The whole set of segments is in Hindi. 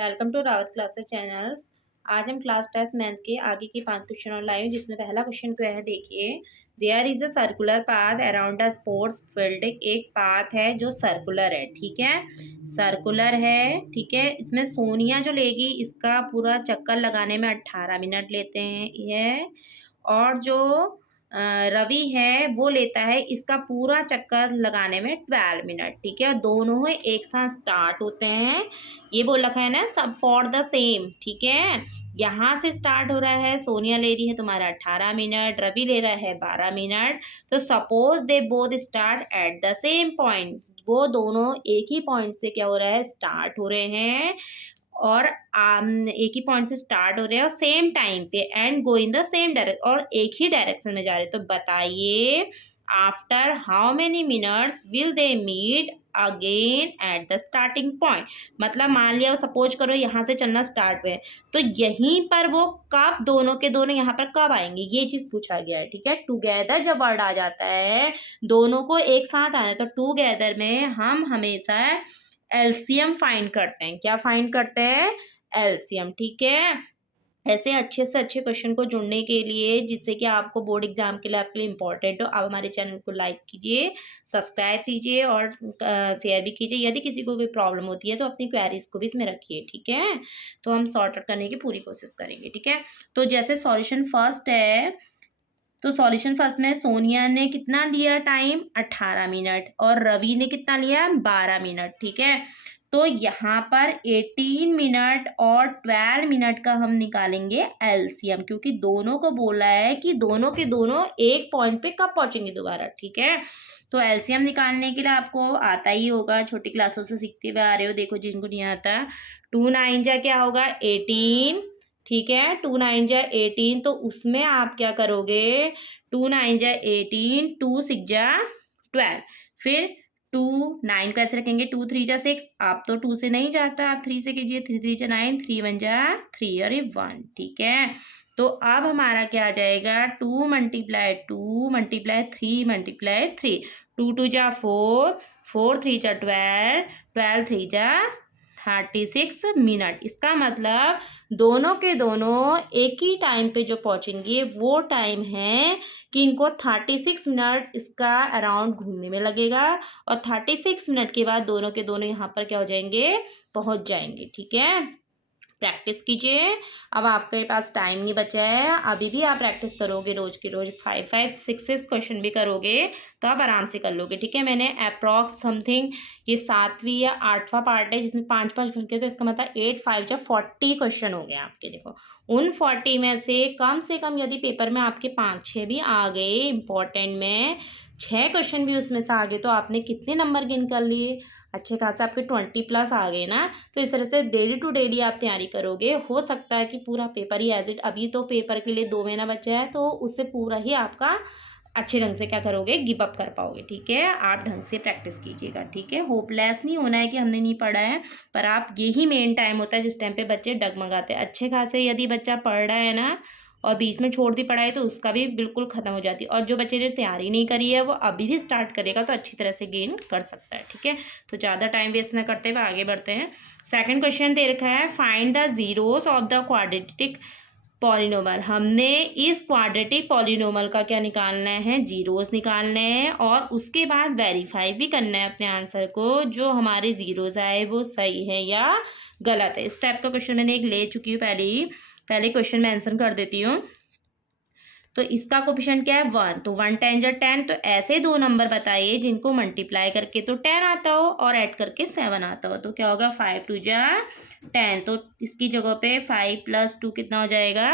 Welcome to Rawat classes channels. आज हम क्लास 10th मैथ के आगे के 5 क्वेश्चन और लाए, जिसमें पहला क्वेश्चन क्या है देखिए। There is a circular path around a sports field. एक पाथ है जो सर्कुलर है, ठीक है, सर्कुलर है, ठीक है। इसमें सोनिया जो लेगी इसका पूरा चक्कर लगाने में 18 मिनट लेते हैं ये, और जो रवि है वो लेता है इसका पूरा चक्कर लगाने में 12 मिनट, ठीक है। दोनों ही एक साथ स्टार्ट होते हैं। ये बोल रखा है ना, सब फॉर द सेम, ठीक है। यहाँ से स्टार्ट हो रहा है, सोनिया ले रही है तुम्हारा 18 मिनट, रवि ले रहा है 12 मिनट। तो suppose they both start at the same point, वो दोनों एक ही पॉइंट से क्या हो रहा है, स्टार्ट हो रहे हैं, और एक ही पॉइंट से स्टार्ट हो रहे हैं और सेम टाइम पे and go in the same direction, और एक ही डायरेक्शन में जा रहे हैं। तो बताइए after how many minutes will they meet again at the starting point. मतलब मान लिया, सपोज करो यहाँ से चलना स्टार्ट हुए, तो यहीं पर वो कब दोनों के दोनों यहाँ पर कब आएंगे, ये चीज़ पूछा गया है, ठीक है। टुगेदर जब वर्ड आ जाता है, दोनों को एक साथ आना है, तो टुगेदर में हम हमेशा एलसीएम फाइंड करते हैं। क्या फाइंड करते हैं? एलसीएम, ठीक है। ऐसे अच्छे से अच्छे क्वेश्चन को जुड़ने के लिए, जिससे कि आपको बोर्ड एग्जाम के लिए आपके लिए इंपॉर्टेंट हो, आप हमारे चैनल को लाइक कीजिए, सब्सक्राइब कीजिए और शेयर भी कीजिए। यदि किसी को कोई प्रॉब्लम होती है तो अपनी क्वेरीज को भी इसमें रखिए, ठीक है। तो हम सॉर्ट आउट करने की पूरी कोशिश करेंगे, ठीक है। तो जैसे सॉल्यूशन फर्स्ट है, तो सॉल्यूशन फर्स्ट में सोनिया ने कितना लिया टाइम, 18 मिनट, और रवि ने कितना लिया, 12 मिनट, ठीक है। तो यहाँ पर 18 मिनट और 12 मिनट का हम निकालेंगे एलसीएम, क्योंकि दोनों को बोला है कि दोनों के दोनों एक पॉइंट पे कब पहुंचेंगे दोबारा, ठीक है। तो एलसीएम निकालने के लिए आपको आता ही होगा, छोटी क्लासों से सीखते हुए आ रहे हो। देखो जिनको नहीं आता, 2 9 जा क्या होगा, 18, ठीक है। 2 9 जा 18, तो उसमें आप क्या करोगे, 2 9 जा 18, 2 6 जा 12, फिर 2 9 कैसे रखेंगे, 2 3 जा 6, आप तो 2 से नहीं जाता, आप 3 से कीजिए, 3 3 जा 9, 3 1 जा 3 और ये 1, ठीक है। तो अब हमारा क्या आ जाएगा, 2 मल्टीप्लाई 2 मल्टीप्लाई 3 मल्टीप्लाई 3, 2 2 जा 4, 4 3 जा 12, 12 3 जा 36 मिनट। इसका मतलब दोनों के दोनों एक ही टाइम पे जो पहुंचेंगे वो टाइम है कि इनको 36 मिनट इसका अराउंड घूमने में लगेगा, और 36 मिनट के बाद दोनों के दोनों यहाँ पर क्या हो जाएंगे, पहुंच जाएंगे, ठीक है। प्रैक्टिस कीजिए, अब आपके पास टाइम नहीं बचा है, अभी भी आप प्रैक्टिस करोगे रोज के रोज, 5 5 6 6 क्वेश्चन भी करोगे तो आप आराम से कर लोगे, ठीक है। मैंने अप्रॉक्स समथिंग ये 7वीं या 8वां पार्ट है जिसमें 5 5 घंटे, तो इसका मतलब 8 5 जा 40 क्वेश्चन हो गए आपके। देखो उन 40 में से कम यदि पेपर में आपके 5 6 भी आ गए, इंपॉर्टेंट में 6 क्वेश्चन भी उसमें से आ गए, तो आपने कितने नंबर गेन कर लिए, अच्छे खासा आपके 20+ आ गए ना। तो इस तरह से डेली टू डेली आप तैयारी करोगे, हो सकता है कि पूरा पेपर ही एज इट, अभी तो पेपर के लिए 2 महीना बचा है, तो उससे पूरा ही आपका अच्छे ढंग से क्या करोगे, गिव अप कर पाओगे, ठीक है। आप ढंग से प्रैक्टिस कीजिएगा, ठीक है। होपलेस नहीं होना है कि हमने नहीं पढ़ा है, पर आप यही मेन टाइम होता है जिस टाइम पे बच्चे डगमगाते हैं। अच्छे खासे यदि बच्चा पढ़ रहा है ना और बीच में छोड़ दी पढ़ाई, तो उसका भी बिल्कुल ख़त्म हो जाती है, और जो बच्चे ने तैयारी नहीं करी है वो अभी भी स्टार्ट करेगा तो अच्छी तरह से गेन कर सकता है, ठीक है। तो ज़्यादा टाइम वेस्ट ना करते हुए आगे बढ़ते हैं। सेकंड क्वेश्चन दे रखा है, find the zeros of the quadratic polynomial. हमने इस क्वाड्रेटिक पॉलिनोमल का क्या निकालना है, जीरोस निकालने हैं, और उसके बाद वेरीफाई भी करना है अपने आंसर को, जो हमारे जीरोस आए वो सही है या गलत है। इस टाइप का क्वेश्चन मैंने एक ले चुकी हूँ पहले क्वेश्चन में आंसर कर देती हूँ। तो इसका कोफिशिएंट क्या है, 1, तो 1 10 जा 10, तो ऐसे दो नंबर बताइए जिनको मल्टीप्लाई करके तो 10 आता हो और ऐड करके 7 आता हो। तो क्या होगा, 5 2 जा 10, तो इसकी जगह पे 5 + 2 कितना हो जाएगा,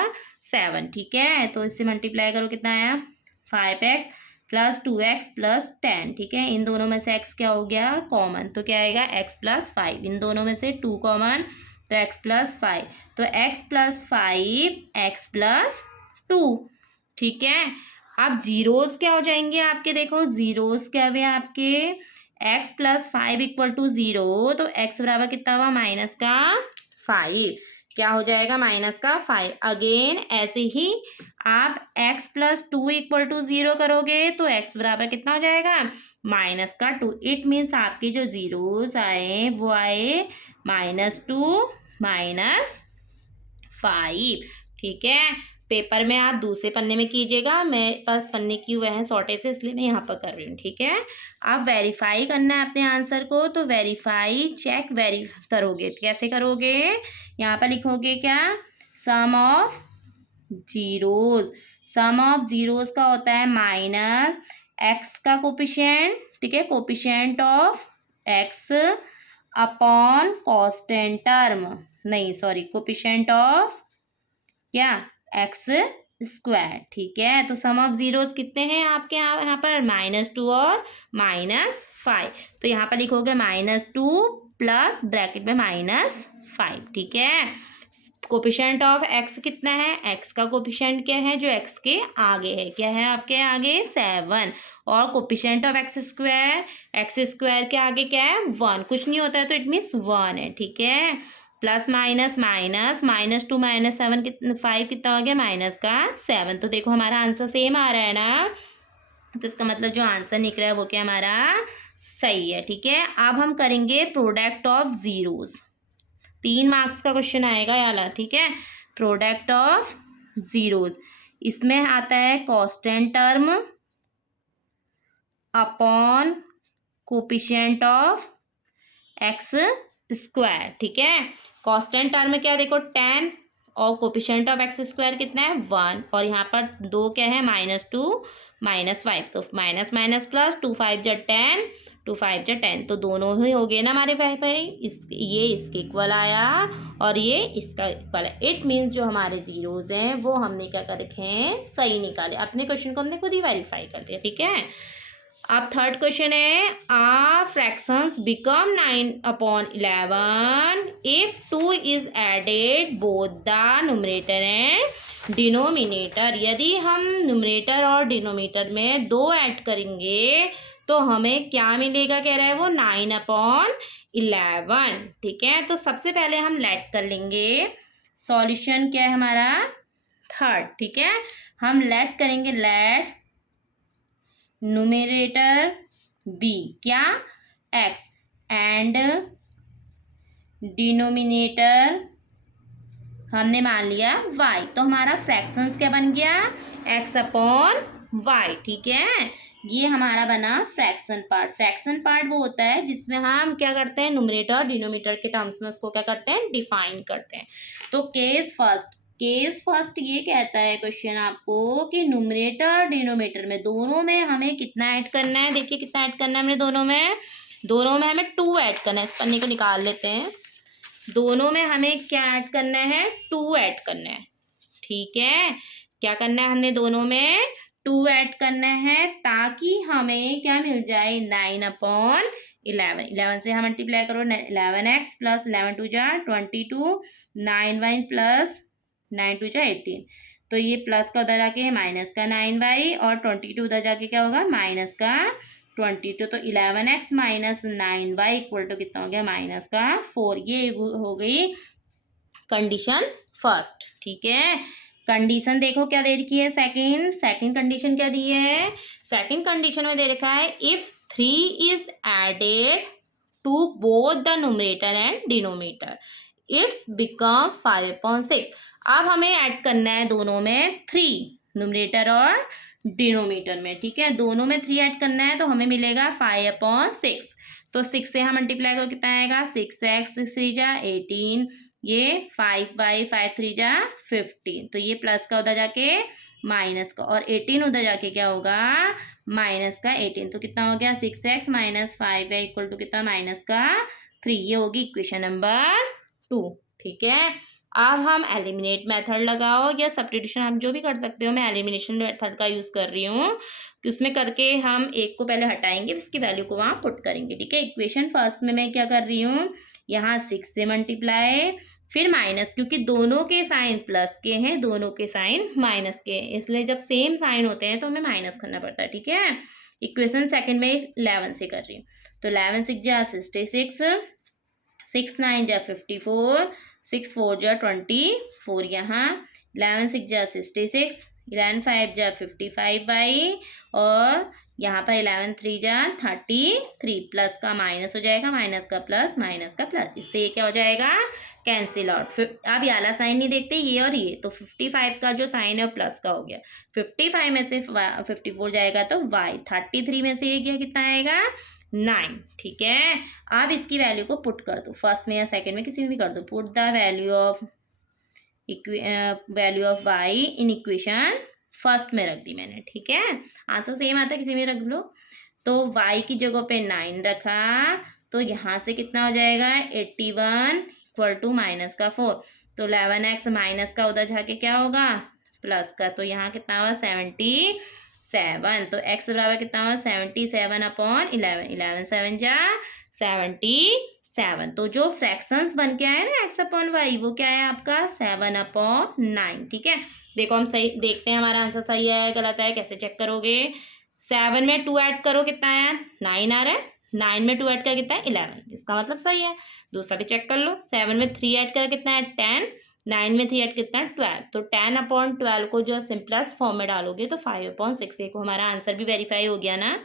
7, ठीक है। तो इससे मल्टीप्लाई करो, कितना आया, 5x + 2x + 10, ठीक है। इन दोनों में से x क्या हो गया, कॉमन, तो क्या आएगा, x + 5, इन दोनों में से 2 कॉमन, तो x + 5, तो x + 5 x + 2, ठीक है। अब जीरोस क्या हो जाएंगे आपके, देखो जीरोस क्या हुए आपके, x + 5 = 0, तो x बराबर कितना हुआ, -5, क्या हो जाएगा, -5। अगेन ऐसे ही आप x + 2 = 0 करोगे तो x बराबर कितना हो जाएगा, -2। इट मीन्स आपके जो जीरोस आए वो आए -2 -5। ठीक है, पेपर में आप दूसरे पन्ने में कीजिएगा, मेरे पास पन्ने की हुए हैं शॉर्टेज से, इसलिए मैं यहाँ पर कर रही हूँ। ठीक है, आप वेरीफाई करना है अपने आंसर को, तो वेरीफाई चेक करोगे, कैसे करोगे? यहाँ पर लिखोगे क्या? Sum of zeros. Sum of zeros का होता है माइनस एक्स का कोपिशेंट, ठीक है, coefficient of x upon constant term, नहीं सॉरी, कोपिशेंट ऑफ क्या? X square. ठीक है, तो सम ऑफ जीरोज कितने हैं आपके यहाँ पर? -2 और -5। तो यहाँ पर लिखोगे -2 प्लस ब्रैकेट में -5। ठीक है, कोपिशेंट ऑफ एक्स कितना है? एक्स का कोपिशेंट क्या है जो एक्स के आगे है? क्या है आपके आगे? 7। और कोपिशेंट ऑफ एक्स स्क्वायर के आगे क्या है? 1। कुछ नहीं होता है तो इट मीन्स 1 है। ठीक है, प्लस माइनस माइनस, -2 -7 कितना? 5 कितना हो गया? -7। तो देखो हमारा आंसर सेम आ रहा है ना, तो इसका मतलब जो आंसर निकला है वो क्या हमारा सही है। ठीक है, अब हम करेंगे प्रोडक्ट ऑफ जीरोज। 3 मार्क्स का क्वेश्चन आएगा याला। ठीक है, प्रोडक्ट ऑफ जीरोज, इसमें आता है constant term upon coefficient of x square. ठीक है, कांस्टेंट टर्म में क्या? देखो 10 और कोपिशेंट ऑफ एक्स स्क्वायर कितना है? 1। और यहाँ पर 2 क्या है? -2 -5। तो माइनस माइनस प्लस, 2 5 जा 10, 2 5 जा 10, तो दोनों ही हो गए ना हमारे भाई। ये इसके इक्वल आया और ये इसका इक्वल है। इट मीन्स जो हमारे जीरोज हैं वो हमने क्या कर रखे हैं? सही निकाले। अपने क्वेश्चन को हमने खुद ही वेरीफाई कर दिया। ठीक है, अब थर्ड क्वेश्चन है, a fractions become 9/11 if 2 is added both the numerator and denominator. यदि हम न्यूमरेटर और डिनोमिनेटर में 2 ऐड करेंगे तो हमें क्या मिलेगा? कह रहा है वो 9/11। ठीक है, तो सबसे पहले हम लेट कर लेंगे। सॉल्यूशन क्या है हमारा? थर्ड। ठीक है, हम लेट करेंगे, लेट न्यूमरेटर बी क्या? एक्स एंड डिनोमिनेटर हमने मान लिया वाई। तो हमारा फ्रैक्शंस क्या बन गया? X upon y. ठीक है, ये हमारा बना फ्रैक्शन पार्ट। फ्रैक्शन पार्ट वो होता है जिसमें हम क्या करते हैं? न्यूमरेटर और डिनोमिनेटर के टर्म्स में उसको क्या करते हैं? डिफाइन करते हैं। तो केस फर्स्ट ये कहता है क्वेश्चन आपको कि न्यूमरेटर और डिनोमिनेटर में दोनों में हमें कितना ऐड करना है? देखिए कितना ऐड करना है हमने दोनों में हमें 2 ऐड करना है। इस पन्ने को निकाल लेते हैं। दोनों में हमें क्या ऐड करना है? 2 ऐड करना है। ठीक है, क्या करना है? हमने दोनों में 2 ऐड करना है ताकि हमें क्या मिल जाए? 9/11। 11 से हम मल्टीप्लाई करो, 11x प्लस 11 2 जा 22, 9y प्लस 9 2 जा 18। तो ये प्लस का उधर जाके माइनस का 9y और 22 उधर जाके क्या होगा? माइनस का 22। तो 11x minus 9y equal to कितना हो गया? माइनस का 4। ये हो गई कंडीशन फर्स्ट। ठीक है, कंडीशन देखो क्या दे रखी है? सेकंड कंडीशन क्या दी है? सेकंड कंडीशन में दे रखा है if 3 is added to both the numerator and denominator it's become 5/6। अब हमें ऐड करना है दोनों में 3, न्यूमरेटर और डिनोमिनेटर में। ठीक है, दोनों में 3 ऐड करना है तो हमें मिलेगा 5/6। तो 6 से हम मल्टीप्लाई करो, कितना आएगा? 6x 3 जा 18, ये 5y 5 3 जा 15। तो ये प्लस का उधर जाके माइनस का, और 18 उधर जाके क्या होगा? माइनस का 18। तो कितना हो गया? 6x minus 5y equal to कितना? माइनस का 3। ये होगी इक्वेशन नंबर 2। ठीक है, अब हम एलिमिनेट मेथड लगाओ या सब्स्टिट्यूशन, आप जो भी कर सकते हो। मैं एलिमिनेशन मेथड का यूज़ कर रही हूँ कि उसमें करके हम एक को पहले हटाएंगे, उसकी वैल्यू को वहाँ पुट करेंगे। ठीक है, इक्वेशन फर्स्ट में मैं क्या कर रही हूँ? यहाँ 6 से मल्टीप्लाई, फिर माइनस, क्योंकि दोनों के साइन प्लस के हैं, दोनों के साइन माइनस के हैं, इसलिए जब सेम साइन होते हैं तो हमें माइनस करना पड़ता है। ठीक है, इक्वेशन सेकंड में 11 से कर रही हूँ। तो 11 6 जा 66, 6 9 जा 54, 6 4 जा 24। यहाँ 11 6 जा 66, 11 5 जा 55y और यहाँ पर 11 3 जा 33, प्लस का माइनस हो जाएगा, माइनस का प्लस, माइनस का प्लस, इससे ये क्या हो जाएगा, कैंसिल आउट। अब ये वाला साइन नहीं देखते, ये और ये, तो 55 का जो साइन है प्लस का हो गया, 55 में से 54 जाएगा तो y, 33 में से ये क्या कितना आएगा, 9। ठीक है, अब इसकी वैल्यू को पुट कर दो, फर्स्ट में या सेकेंड में किसी में भी कर दो, put the value of y in equation first में रख दी मैंने। ठीक है, आंसर सेम आता है, किसी में रख लो। तो y की जगह पे 9 रखा, तो यहाँ से कितना हो जाएगा, 81 इक्वल टू माइनस का 4, तो 11x माइनस का उधर जाके क्या होगा, प्लस का, तो यहाँ कितना हुआ, 77, तो x बराबर कितना हुआ, 77 अपॉन 11, 11 7 जा 77, तो जो फ्रैक्शंस बन के आए ना x अपॉन वाई, वो क्या है आपका 7 अपॉन 9। ठीक है, देखो हम सही देखते हैं हमारा आंसर सही है गलत है, कैसे चेक करोगे, 7 में 2 ऐड करो कितना आया, 9 आ रहा है, 9 में 2 ऐड कर कितना है, 11, इसका मतलब सही है। दूसरा भी चेक कर लो, 7 में 3 ऐड कर कितना है, 10, 9 में 3 ऐड कितना है, 12, तो 10 अपॉन 12 को जो सिंपलेस्ट फॉर्म में डालोगे तो 5 अपॉन 6, देखो हमारा आंसर भी वेरीफाई हो गया ना।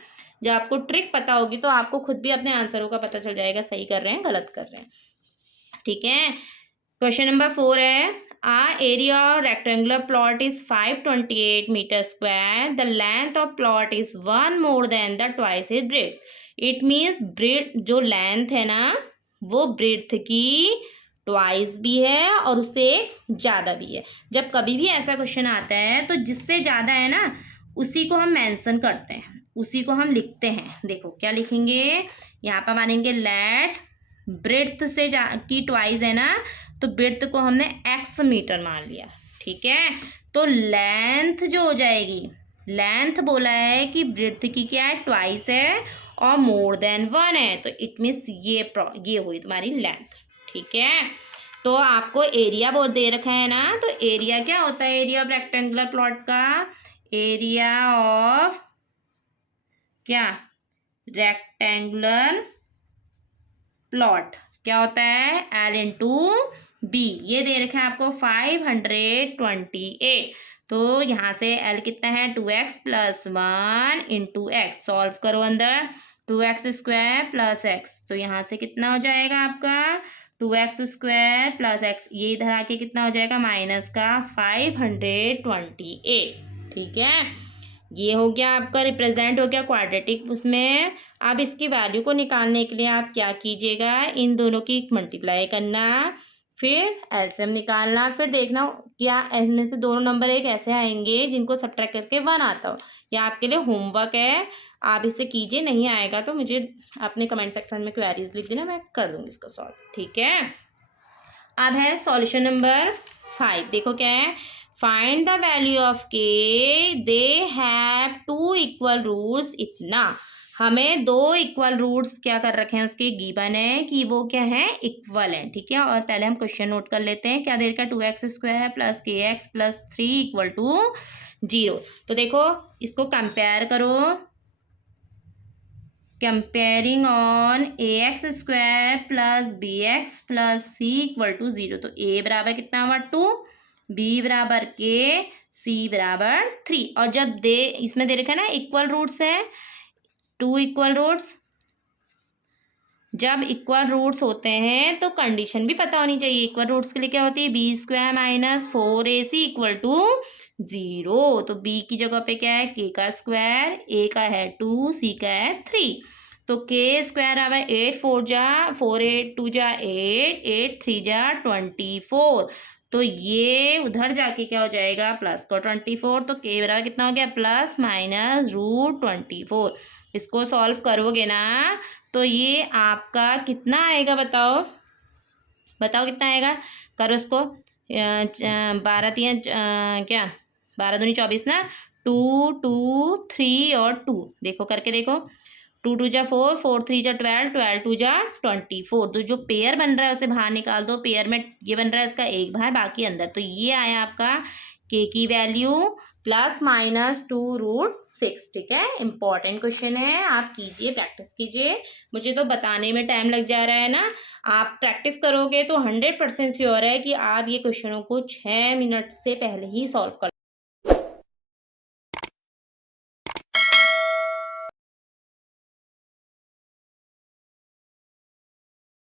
जब आपको ट्रिक पता होगी तो आपको खुद भी अपने आंसरों का पता चल जाएगा, सही कर रहे हैं गलत कर रहे हैं। ठीक है, क्वेश्चन नंबर 4 है, area of rectangular plot is 528 metre square, the length of plot is 1 more than the twice is breadth, it means breadth जो लेंथ है ना वो ब्रेड्थ की ट्वाइस भी है और उससे ज़्यादा भी है। जब कभी भी ऐसा क्वेश्चन आता है तो जिससे ज़्यादा है ना उसी को हम मेंशन करते हैं, उसी को हम लिखते हैं। देखो क्या लिखेंगे, यहाँ पर मानेंगे लेट ब्रेड्थ से की ट्वाइस है ना, तो ब्रेड्थ को हमने x मीटर मान लिया। ठीक है, तो लेंथ जो हो जाएगी, लेंथ बोला है कि ब्रेड्थ की क्या है, ट्वाइस है और मोर देन 1 है, तो इट मीन्स ये हुई तुम्हारी लेंथ। ठीक है, तो आपको एरिया बहुत दे रखा है ना, तो एरिया क्या होता है, एरिया ऑफ रेक्टेंगुलर प्लॉट का, एरिया ऑफ क्या, रेक्टेंगुलर प्लॉट क्या होता है, L इंटू बी, ये दे रखा है आपको 528, तो यहाँ से L कितना है, 2x plus 1 into x, solve करो अंदर, 2x स्क्वायर प्लस x, तो यहाँ से कितना हो जाएगा आपका 2x स्क्वायर प्लस x, ये इधर आके कितना हो जाएगा माइनस का 528। ठीक है, ये हो गया आपका रिप्रेजेंट हो गया क्वाड्रेटिक उसमें। अब इसकी वैल्यू को निकालने के लिए आप क्या कीजिएगा, इन दोनों की मल्टीप्लाई करना, फिर एलसीएम निकालना, फिर देखना क्या इनमें से दोनों नंबर एक ऐसे आएंगे जिनको सब्ट्रैक्ट करके 1 आता हो। यह आपके लिए होमवर्क है, आप इसे कीजिए, नहीं आएगा तो मुझे अपने कमेंट सेक्शन में क्वेरीज लिख देना, मैं कर दूँगी इसको सॉल्व। ठीक है, अब है सॉल्यूशन नंबर 5, देखो क्या है, फाइंड द वैल्यू ऑफ के, दे हैव 2 इक्वल रूट्स, इतना हमें 2 इक्वल रूट्स क्या कर रखे हैं उसके गिवन है कि वो क्या है, इक्वल है। ठीक है, और पहले हम क्वेश्चन नोट कर लेते हैं, क्या दे रखा है, 2x square plus kx plus 3 equal to 0। तो देखो इसको कंपेयर करो, comparing on ax square plus bx plus c equal to 0, तो a बराबर कितना हुआ 2, b बराबर k, c बराबर 3, और जब दे इसमें दे रखा है ना इक्वल रूट्स है, 2 इक्वल रूट्स, जब इक्वल रूट्स होते हैं तो कंडीशन भी पता होनी चाहिए। इक्वल रूट्स के लिए क्या होती है, b square minus 4ac equal to 0, तो b की जगह पे क्या है, k का स्क्वायर, a का है 2, c का है 3, तो k स्क्वायर आवा 8 4 जा 4 8 2 जा 8 8 3 जा 24, तो ये उधर जाके क्या हो जाएगा प्लस का 24, तो k बराबर कितना हो गया प्लस माइनस √24। इसको सॉल्व करोगे ना तो ये आपका कितना आएगा, बताओ बताओ कितना आएगा, करो इसको 12 3 क्या 12 दूनी 24 ना, 2 2 3 और 2, देखो करके देखो, 2 2 जा 4 4 3 जा 12 12 2 जा 24, तो जो पेयर बन रहा है उसे बाहर निकाल दो, पेयर में ये बन रहा है इसका एक बाहर बाकी अंदर, तो ये आया आपका k की वैल्यू प्लस माइनस 2√6। ठीक है, इंपॉर्टेंट क्वेश्चन है, आप कीजिए, प्रैक्टिस कीजिए, मुझे तो बताने में टाइम लग जा रहा है ना, आप प्रैक्टिस करोगे तो 100% श्योर है कि आप ये क्वेश्चनों को 6 मिनट से पहले ही सॉल्व कर